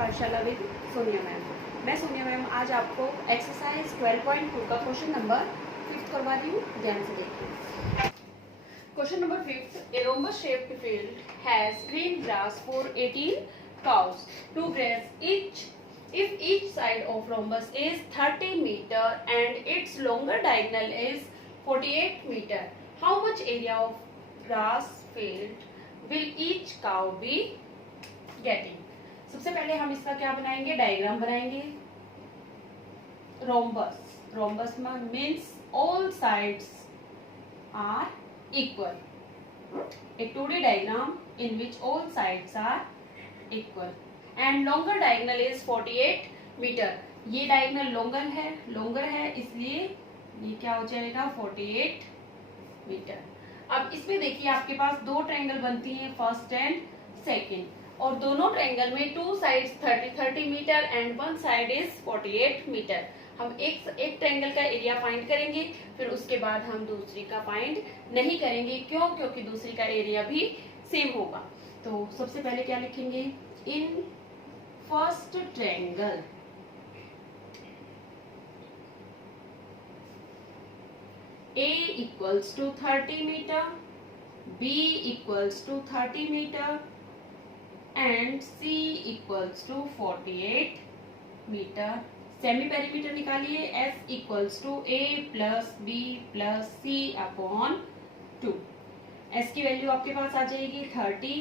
पाठशाला with Sonia ma'am. मैं Sonia ma'am आज आपको एक्सरसाइज 12.2 का क्वेश्चन नंबर 5 करवा रही हूँ, ध्यान से देखिए। Question number 5, A rhombus shaped field has green grass for 18 cows to graze each if each side of rhombus is 30 meter and its longer diagonal is 48 meter, how much area of grass field will each cow be getting? सबसे पहले हम इसका क्या बनाएंगे, diagram बनाएंगे। Rhombus means all sides are equal. A 2D diagram in which all sides are equal and longer diagonal is 48 मीटर। ये diagonal longer है इसलिए ये क्या हो जाएगा 48 मीटर। अब इसमें देखिए आपके पास दो ट्रायंगल बनती हैं, फर्स्ट एंड सेकंड, और दोनों ट्रायंगल में two sides 30 metre and one side is 48 metre. हम एक ट्रायंगल का एरिया फाइंड करेंगे, फिर उसके बाद हम दूसरी का फाइंड नहीं करेंगे। क्यों? क्योंकि दूसरी का एरिया भी सेम होगा। तो सबसे पहले क्या लिखेंगे, in first triangle A equals to 30 meter, B equals to 30 meter and C equals to 48 meter। Semi perimeter निकालिए, S equals to A plus B plus C upon 2। S की वैल्यू आपके पास आ जाएगी 30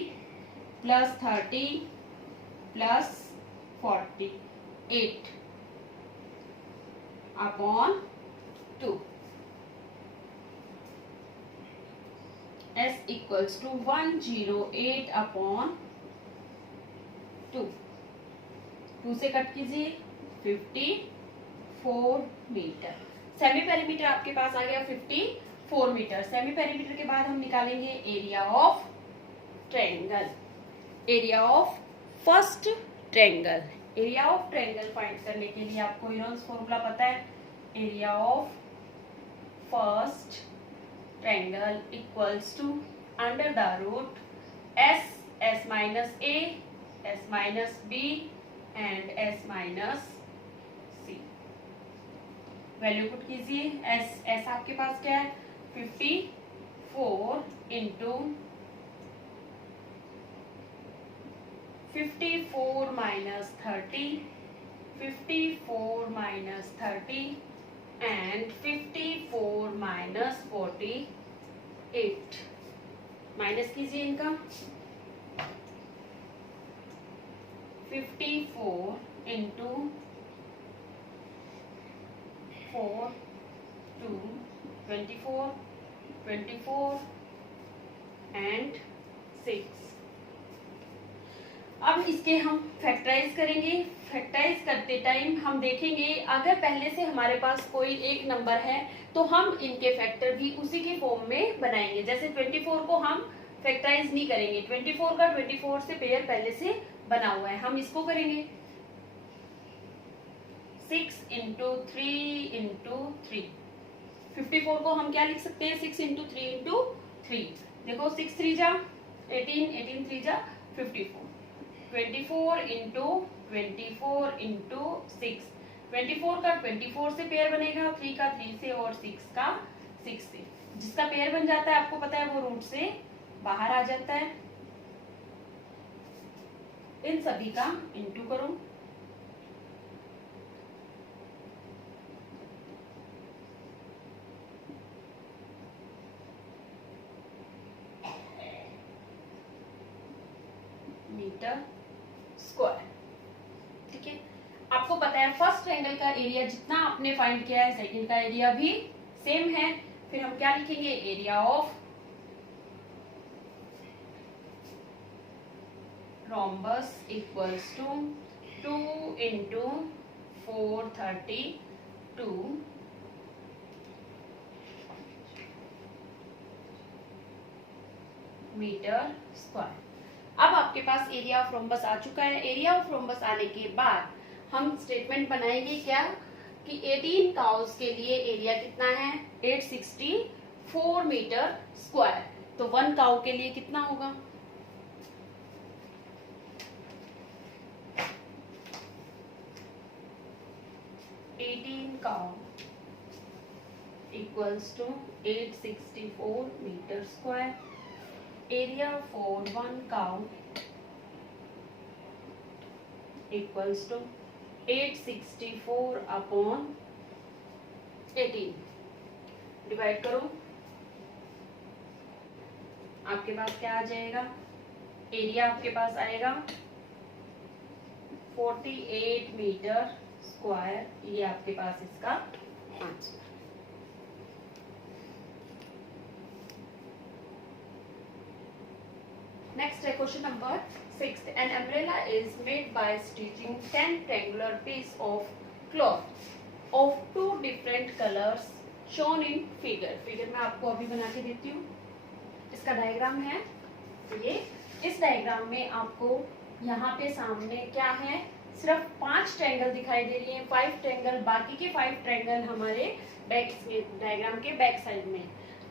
plus 30 plus 48 upon 2। S equals to 108 upon 2। 2 से cut कीजिए 54 metre. Semi perimeter आपके पास आ गया 54 metre. Semi perimeter के बाद हम निकालेंगे area of triangle, area of first triangle. Area of triangle find करने के लिए आपको यूरोन्स फॉर्मूला पता है। Area of first triangle equals to under the root s minus a, s minus b and s minus c। Value put कीजिए। s आपके पास क्या है 54 into 54 minus 30, 54 minus 30 and 54 minus 48। Minus कीजिए इनका 54 इंटू 4 2 24 24 एंड 6। अब इसके हम फैक्टराइज करेंगे। फैक्टराइज करते टाइम हम देखेंगे अगर पहले से हमारे पास कोई एक नंबर है तो हम इनके फैक्टर भी उसी के फॉर्म में बनाएंगे। जैसे 24 को हम फैक्टराइज नहीं करेंगे, 24 का 24 से पेयर पहले से बना हुआ है, हम इसको करेंगे 6 इंटू 3 इंटू 3। 54 को हम क्या लिख सकते हैं 6 इंटू 3 इंटू 3। देखो 6 3 जा 18, 18 3 जा 54। 24 इंटू 24 इंटू 6। 24 का 24 से पेयर बनेगा, 3 का 3 से और 6 का 6 से। जिसका पेयर बन जाता है आपको पता है वो रूट से बाहर आ जाता है। इन सभी का इंटू करो। Metre square. ठीक है, आपको पता है फर्स्ट ट्रायंगल का एरिया जितना आपने फाइंड किया है सेकंड का एरिया भी सेम है। फिर हम क्या लिखेंगे, area of rhombus equals to 2 into 432 metre square. अब आपके पास एरिया ऑफ रोम्बस आ चुका है। एरिया ऑफ रोम्बस आने के बाद हम स्टेटमेंट बनाएंगे क्या कि 18 काउस के लिए एरिया कितना है 864 मीटर स्क्वायर। तो 1 काउ के लिए कितना होगा cow equals to 864 meter square. Area for 1 cow equals to 864 upon 18. Divide करो, आपके पास क्या आ जाएगा? एरिया आपके पास आएगा 48 मीटर स्क्वायर. ये आपके पास इसका आंसर. नेक्स्ट है question number 6. An umbrella is made by stitching 10 triangular piece of cloth of 2 different colors shown in figure. Figure मैं आपको अभी बना के देती हूँ. इसका डायग्राम है ये. इस डायग्राम में आपको यहाँ पे सामने क्या है, सिर्फ 5 ट्रायंगल दिखाई दे रही है. 5 ट्रायंगल, बाकी के 5 ट्रायंगल हमारे बैक डायग्राम के बैक साइड में.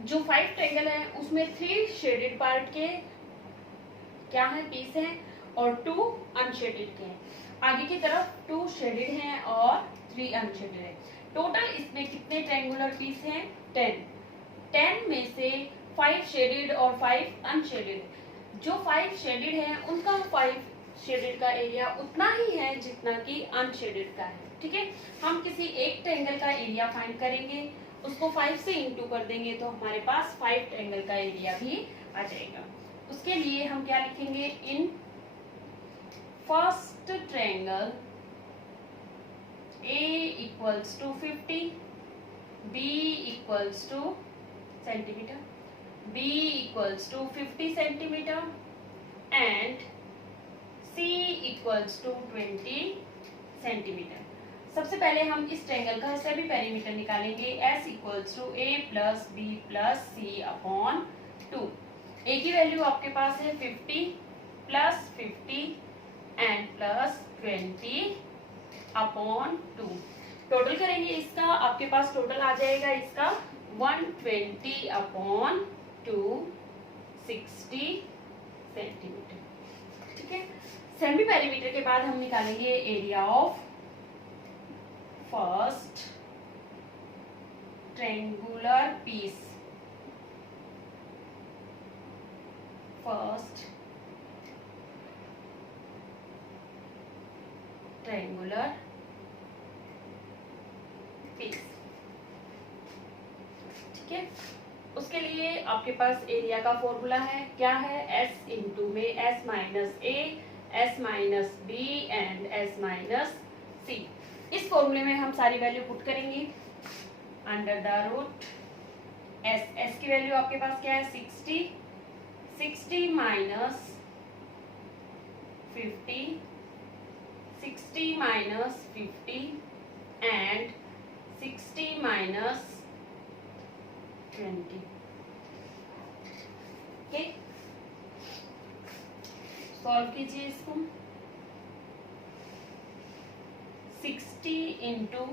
जो 5 ट्रायंगल है उसमें 3 शेडेड पार्ट के क्या है, पीस है, और 2 अनशेडेड के हैं. आगे की तरफ 2 शेडेड हैं और 3 अनशेडेड है. टोटल इसमें कितने ट्रायंगुलर पीस हैं? 10. 10 में से 5 शेडेड और 5 अनशेडेड. जो 5 शेडेड हैं उनका 5 शेडेड का एरिया उतना ही है जितना कि अनशेडेड का है. ठीक है, हम किसी एक ट्रायंगल का एरिया फाइंड करेंगे, उसको 5 से इंटू कर देंगे तो हमारे पास 5 ट्रायंगल का एरिया भी आ जाएगा. उसके लिए हम क्या लिखेंगे? In first triangle A equals to 50, B equals to centimeter, B equals to 50 centimeter and C equals to 20 centimeter. सबसे पहले हम इस ट्रायंगल का सभी पेरीमीटर निकालेंगे. S equals to A plus B plus C upon 2. A की value आपके पास है 50 plus 50 and plus 20 upon 2. Total करेंगे इसका, आपके पास टोटल आ जाएगा इसका 120 अपॉन 260 सेंटीमीटर. ठीक है, सेमी पेरीमीटर के बाद हम निकालेंगे area of first triangular piece. First triangular piece. ठीक है, उसके लिए आपके पास एरिया का फॉर्मूला है. क्या है? S इंटू में S minus a, S minus b and S minus c. इस फॉर्मूले में हम सारी वैल्यू पुट करेंगे. अंडर द रूट S की वैल्यू आपके पास क्या है? 60 minus 50, 60 minus 50 and 60 minus 20. Okay, solve कीजिए इसको. 60 into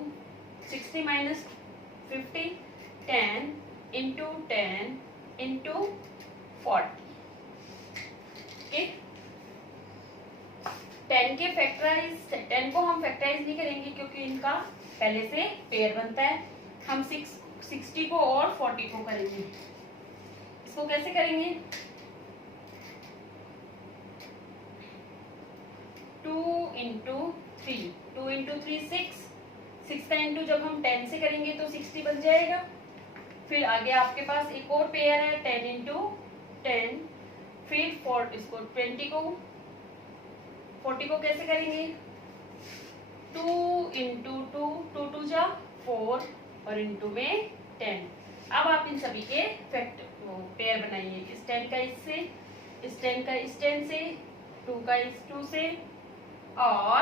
60 minus 50, 10 into 10 into 40. Okay, 10 के फैक्टराइज, 10 को हम फैक्टराइज नहीं करेंगे क्योंकि इनका पहले से पेयर बनता है. हम 60 को और 40 को करेंगे. इसको कैसे करेंगे? 2 इंटू 3, 2 इंटू 3 6 का इंटू जब हम 10 से करेंगे तो 60 बन जाएगा. फिर आगे आपके पास एक और पेयर है 10 इंटू 10, फिर 40 इसको 20 को 40 को कैसे करेंगे? 2 इंटू 2, 2 2 जा 4 और इंटू में 10. अब आप इन सभी के पेयर बनाइए. इस 10 का इससे, इस 10 का इस 10 से, 2 का इस 2 से और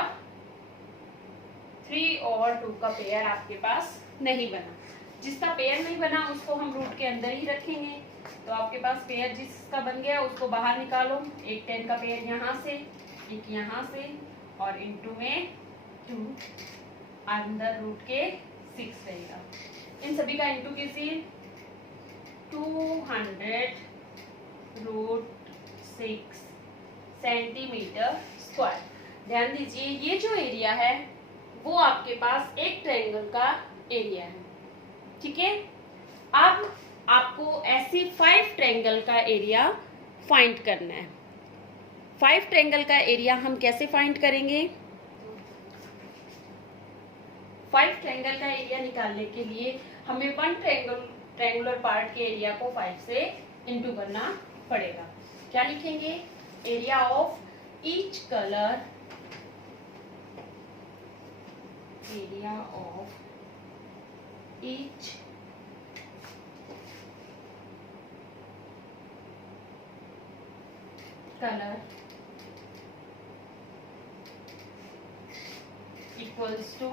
3 और 2 का पेयर आपके पास नहीं बना. जिसका पेयर नहीं बना उसको हम रूट के अंदर ही रखेंगे. तो आपके पास पेयर जिसका बन गया उसको बाहर निकालो. एक 10 का पेयर यहाँ से, एक यहाँ से और इंटू में 2, अंदर रूट के 6 रहेगा. इन सभी का इंटू कीजिए. 200 रूट 6 सेंटीमीटर स्क्वायर. ध्यान दीजिए ये जो एरिया है वो आपके पास एक ट्रायंगल का एरिया है। ठीक है, अब आपको ऐसी 5 ट्रायंगल का एरिया फाइंड करना है। 5 ट्रायंगल का एरिया हम कैसे फाइंड करेंगे? 5 ट्रायंगल का एरिया निकालने के लिए हमें 1 ट्रायंगुलर पार्ट के एरिया को 5 से इंटू करना पड़ेगा। क्या लिखेंगे? Area of each colour, area of each colour equals to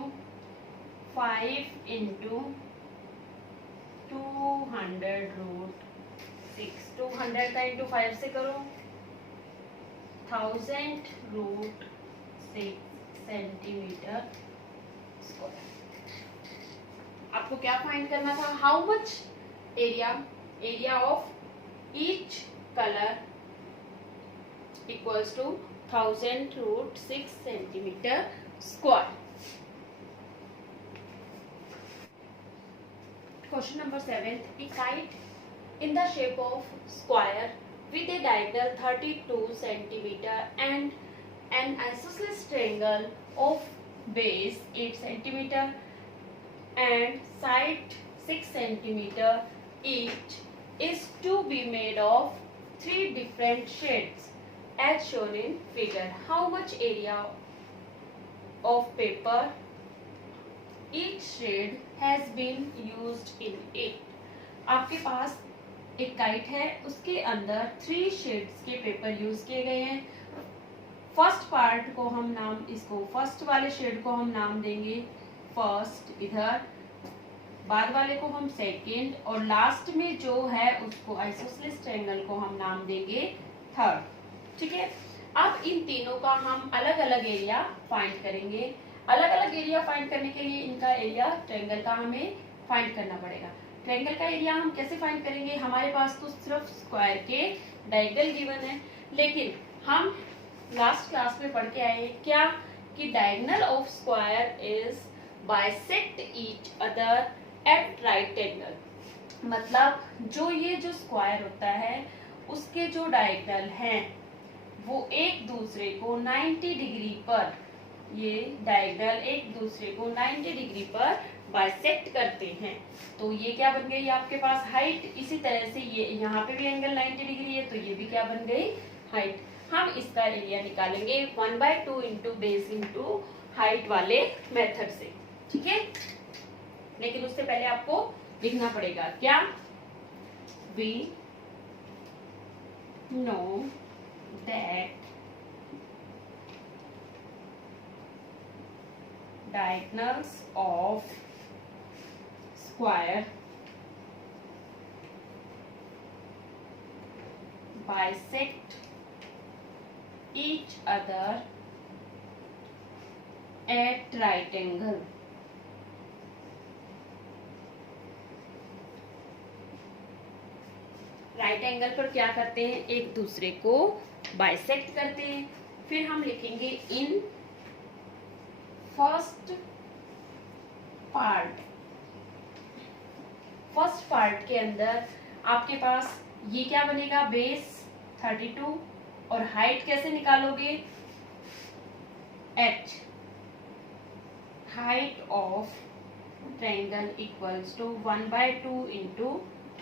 5 into 200 root 6। 200 का इंटू 5 से करो, 1000 रूट 6 सेंटीमीटर स्क्वायर। आपको क्या फाइंड करना था? How much area of each colour equals to 1000 root 6 centimetre square. Question number 7. A kite in the shape of square with a diagonal 32 centimeter and an isosceles triangle of base 8 centimeter and side 6 centimeter each is to be made of 3 different shades as shown in figure. How much area of paper each shade has been used in it? आपके पास एक kite है, उसके अंदर 3 shades के paper use किए गए हैं। First part को हम नाम, इसको फर्स्ट वाले शेड को हम नाम देंगे फर्स्ट इधर, बाद वाले को हम सेकंड, और लास्ट में जो है उसको आइसोसेलेस ट्रायंगल को हम नाम देंगे थर्ड। ठीक है, अब इन तीनों का हम अलग अलग एरिया फाइंड करेंगे। अलग अलग एरिया फाइंड करने के लिए इनका एरिया ट्रायंगल का हमें फाइंड करना पड़ेगा। ट्रायंगल का एरिया हम कैसे फाइंड करेंगे? हमारे पास तो सिर्फ स्क्वायर के डायगोनल गिवन है, लेकिन हम लास्ट क्लास में पढ़ के आए क्या कि diagonal of square is bisect each other at right angle. मतलब जो स्क्वायर होता है उसके जो डायगोनल हैं वो एक दूसरे को 90 डिग्री पर, ये डायगोनल एक दूसरे को 90 डिग्री पर बाइसेक्ट करते हैं। तो ये क्या बन गई आपके पास? हाइट। इसी तरह से ये यहाँ पे भी एंगल 90 डिग्री है, तो ये भी क्या बन गई? हाइट। हम इसका एरिया निकालेंगे 1/2 इंटू बेस इंटू हाइट वाले मेथड से। ठीक है, लेकिन उससे पहले आपको लिखना पड़ेगा क्या? We know that diagonals of square bisect each other at right angle. Right angle पर क्या करते हैं? एक दूसरे को बाइसेक्ट करते हैं। फिर हम लिखेंगे इन फर्स्ट पार्ट के अंदर आपके पास ये क्या बनेगा? बेस 32 और हाइट कैसे निकालोगे? h, height of triangle equals to 1/2 into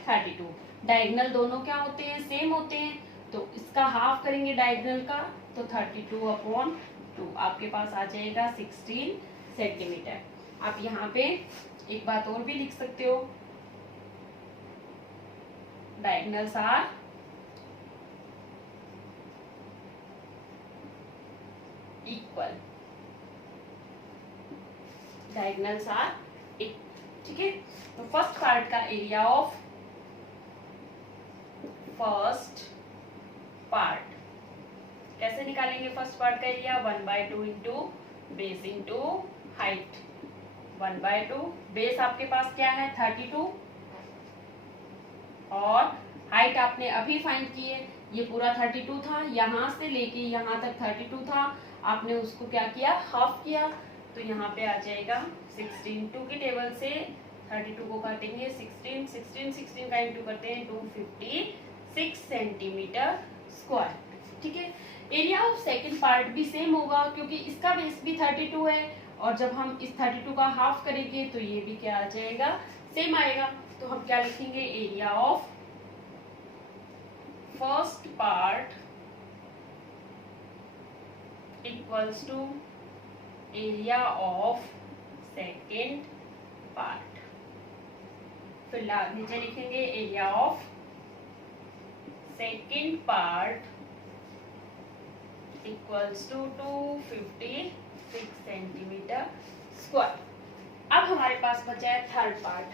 32। Diagonal दोनों क्या होते हैं? सेम होते हैं, तो इसका हाफ करेंगे डायगोनल का, तो 32/2 आपके पास आ जाएगा 16 सेंटीमीटर। आप यहाँ पे एक बात और भी लिख सकते हो, diagonals are equal, diagonals are equal. ठीक है, तो फर्स्ट पार्ट का एरिया ऑफ फर्स्ट पार्ट कैसे निकालेंगे? फर्स्ट पार्ट का area 1/2 into base into height. 1/2 base आपके पास क्या है? 32 और हाइट आपने अभी फाइंड की है, ये पूरा 32 था, यहाँ से लेके यहाँ तक 32 था, आपने उसको क्या किया? हाफ किया, तो यहाँ पे आ जाएगा 16। 2 की टेबल से 32 को काटेंगे 16 का इंटू करते हैं 256 सेंटीमीटर स्क्वायर। ठीक है, एरिया ऑफ सेकंड पार्ट भी सेम होगा क्योंकि इसका बेस भी 32 है और जब हम इस 32 का हाफ करेंगे तो ये भी क्या आ जाएगा, सेम आएगा। तो हम क्या लिखेंगे, area of first part equals to area of second part. फिर नीचे लिखेंगे area of second part equals to 256 centimetre square. अब हमारे पास बचा है थर्ड पार्ट।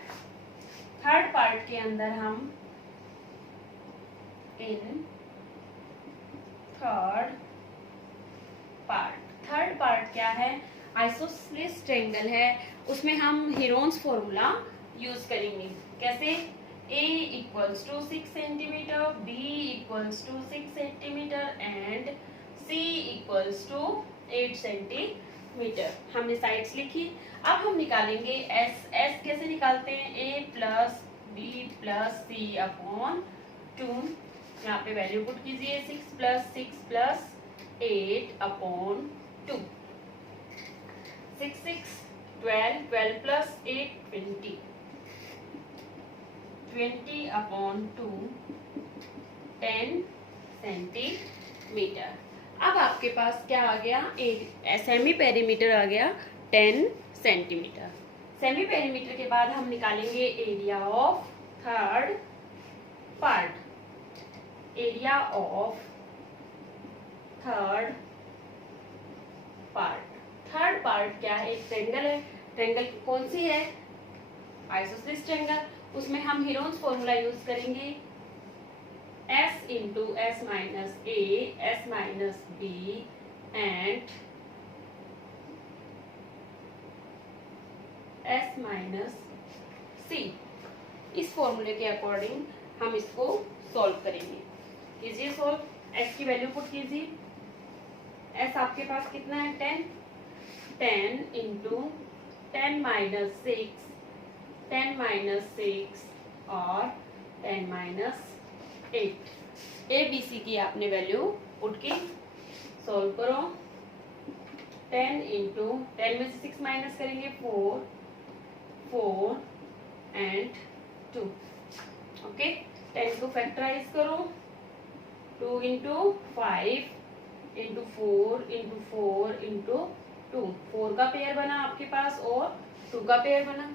थर्ड पार्ट के अंदर हम इन थर्ड पार्ट क्या है, आइसोसेलेस ट्रायंगल है, उसमें हम हीरोन्स फॉर्मूला यूज करेंगे। कैसे, A equals to 6 centimetre, B equals to 6 centimetre and C equals to 8 centimetre. हमने साइड्स लिखी। अब हम निकालेंगे S। S कैसे निकालते हैं, A plus B plus C upon 2। यहाँ पे वैल्यू पुट कीजिए, 6 plus 8 upon 2। 6 12 plus 8 20 upon 2 10 centimetre. अब आपके पास क्या आ गया, सेमी पेरीमीटर आ गया 10 सेंटीमीटर। सेमी पेरीमीटर के बाद हम निकालेंगे area of third part. Area of third part क्या है, एक ट्रायंगल है। ट्रायंगल कौन सी है, आइसोसेलेस ट्रायंगल। उसमें हम हीरोन्स फॉर्मूला यूज करेंगे, S into S minus A, S minus B and S minus C। इस फॉर्मूले के अकॉर्डिंग हम इसको सॉल्व करेंगे। कीजिए सॉल्व। S की वैल्यू पुट कीजिए। S आपके पास कितना है, 10 इंटू 10 माइनस 6, 10 माइनस 6 और 10 माइनस 8। ABC की आपने वैल्यू पुट की, सॉल्व करो। 10 इंटू 10 में से 6 माइनस करेंगे 4 एंड 2। ओके, 10 को फैक्टराइज करो। 2 इंटू 5 इंटू 4 इंटू 4 इंटू 2। 4 का पेयर बना आपके पास और 2 का पेयर बना।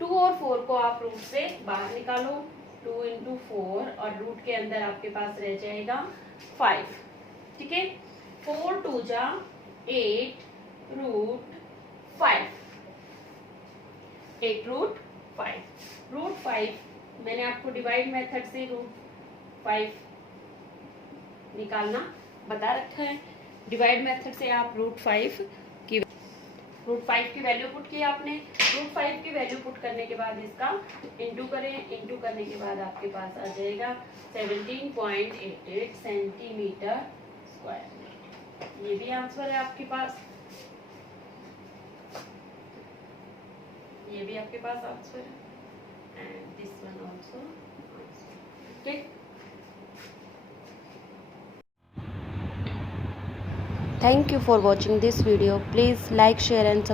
2 और 4 को आप रूट से बाहर निकालो। 2 इंटू 4 और रूट के अंदर आपके पास रह जाएगा 5। ठीक है, 4 2 जा 8 रूट 5, 8 रूट 5। रूट 5 मैंने आपको डिवाइड मेथड से रूट 5 निकालना बता रखा है। डिवाइड मेथड से आप रूट 5 की वैल्यू पुट की आपने। रूट 5 की वैल्यू पुट करने के बाद इसका इंटू करें। इंटू करने के बाद आपके पास आ जाएगा 17.88 सेंटीमीटर स्क्वायर। ये भी आंसर है आपके पास, ये भी आपके पास आंसर है and this one also answer. Okay, Thank you for watching this video. Please like, share and subscribe.